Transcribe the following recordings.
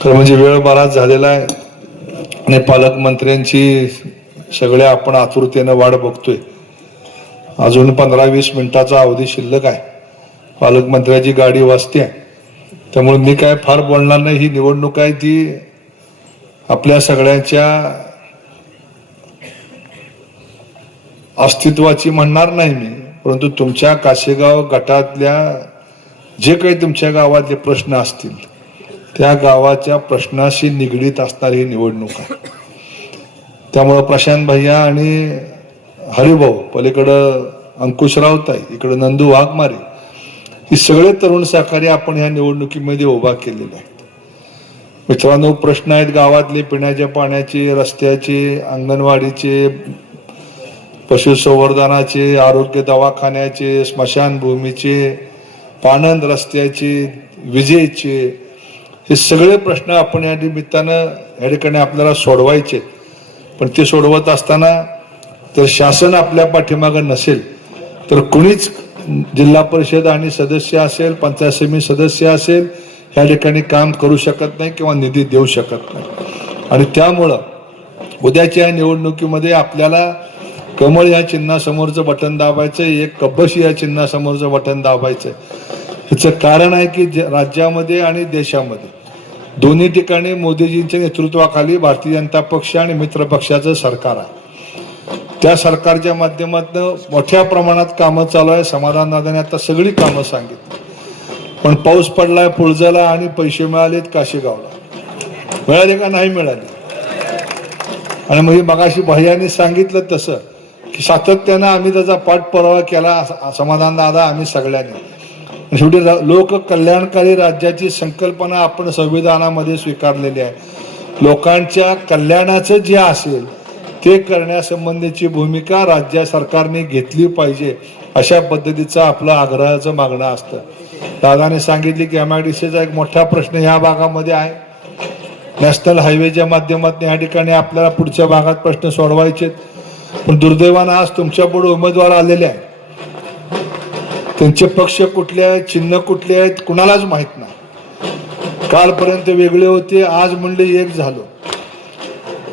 खरं म्हणजे वेळ बराच झालेला आहे आणि पालकमंत्र्यांची सगळ्या आपण आतुरतेनं वाट बघतोय। अजून 15-20 मिनिटाचा अवधी शिल्लक आहे। पालकमंत्र्याची गाडी वाजते, त्यामुळे मी काय फार बोलणार नाही। ही निवडणूक आहे ती आपल्या सगळ्यांच्या अस्तित्वाची म्हणणार नाही मी, परंतु तुमच्या काशेगाव गटातल्या जे काही तुमच्या गावातले प्रश्न असतील त्या गावाच्या प्रश्नाशी निगडीत असणारी ही निवडणूक आहे। त्यामुळे प्रशांत भैया आणि हरिभाऊ, पलीकडं अंकुश राऊताई, इकडं नंदू वाघमारे, ही सगळे तरुण सहकारी आपण ह्या निवडणुकीमध्ये उभा केलेले आहेत। मित्रांनो, प्रश्न आहेत गावातले पिण्याच्या पाण्याचे, रस्त्याचे, अंगणवाडीचे, पशुसंवर्धनाचे, आरोग्य दवाखान्याचे, स्मशानभूमीचे, पाणंद रस्त्याचे, विजेचे, हे सगळे प्रश्न आपण या निमित्तानं या ठिकाणी आपल्याला सोडवायचे। पण ते सोडवत असताना तर शासन आपल्या पाठीमागं नसेल तर कुणीच जिल्हा परिषद आणि सदस्य असेल, पंचायत समिती सदस्य असेल, ह्या ठिकाणी काम करू शकत नाही किंवा निधी देऊ शकत नाही। आणि त्यामुळं उद्याच्या निवडणुकीमध्ये आपल्याला कमळ या चिन्हासमोरचं बटन दाबायचं, एक कब्बशी या चिन्हासमोरचं बटन दाबायचं। ह्याचं कारण आहे की राज्यामध्ये आणि देशामध्ये दोन्ही ठिकाणी मोदीजींच्या नेतृत्वाखाली भारतीय जनता पक्ष आणि मित्र पक्षाचं सरकार आहे। त्या सरकारच्या माध्यमातून मोठ्या प्रमाणात कामं चालू आहे। समाधान दादाने आता सगळी कामं सांगितली, पण पाऊस पडलाय पुळजाला आणि पैसे मिळालेत काशेगावला, मिळाले का नाही मिळाले? आणि मग मगाशी भैयाने सांगितलं तसं की सातत्यानं आम्ही त्याचा पाठपुरावा केला, समाधान दादा आम्ही सगळ्यांनी। शेवटी लोक कल्याणकारी राज्याची संकल्पना आपण संविधानामध्ये स्वीकारलेली आहे। लोकांच्या कल्याणाचं जे असेल ते करण्यासंबंधीची भूमिका राज्य सरकारने घेतली पाहिजे, अशा पद्धतीचं आपलं आग्रहाचं मागणं असतं। दादाने सांगितले की MIDCचा एक मोठा प्रश्न ह्या भागामध्ये आहे। नॅशनल हायवेच्या माध्यमातून या ठिकाणी आपल्याला पुढच्या भागात प्रश्न सोडवायचे, पण दुर्दैवानं आज तुमच्या पुढे उमेदवार आलेले आहेत, त्यांचे पक्ष कुठले आहेत, चिन्ह कुठले आहेत कुणालाच माहित नाही। कालपर्यंत वेगळे होते, आज म्हणले एक झालो।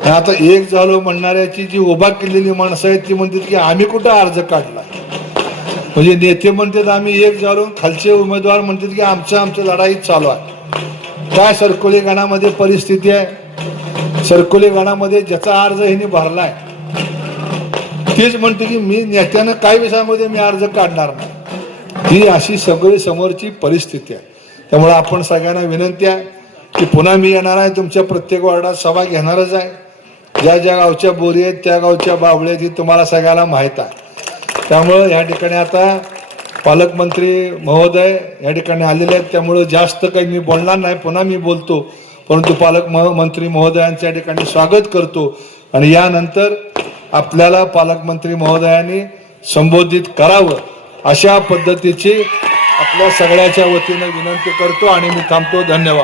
आता एक झालो म्हणणाऱ्याची जी उभा केलेली माणसं आहेत ती म्हणतात की आम्ही कुठं अर्ज काढला, म्हणजे नेते म्हणतात आम्ही एक झालो, खालचे उमेदवार म्हणतात की आमचं लढाई चालू आहे। काय सरकोली गणामध्ये परिस्थिती आहे? सरकोली गणामध्ये ज्याचा अर्ज ह्यांनी भरलाय तेच म्हणते की मी नेत्यानं काय विषयामध्ये मी अर्ज काढणार नाही। ही अशी सगळी समोरची परिस्थिती आहे। त्यामुळे आपण सगळ्यांना विनंती आहे की पुन्हा मी येणार आहे, तुमच्या प्रत्येक वार्डात सभा घेणारच आहे। ज्या ज्या गावच्या बोरी आहेत त्या गावच्या बावळे आहेत ही तुम्हाला सगळ्याला माहीत आहे। त्यामुळं या ठिकाणी आता पालकमंत्री महोदय या ठिकाणी आलेले आहेत, त्यामुळं जास्त काही मी बोलणार नाही, पुन्हा मी बोलतो, परंतु पालकमंत्री महोदयांच्या ठिकाणी स्वागत करतो आणि यानंतर आपल्याला पालकमंत्री महोदयांनी संबोधित करावं अशा पद्धतीची आपल्या सगळ्याच्या वतीने विनंती करतो आणि मी थांबतो। धन्यवाद।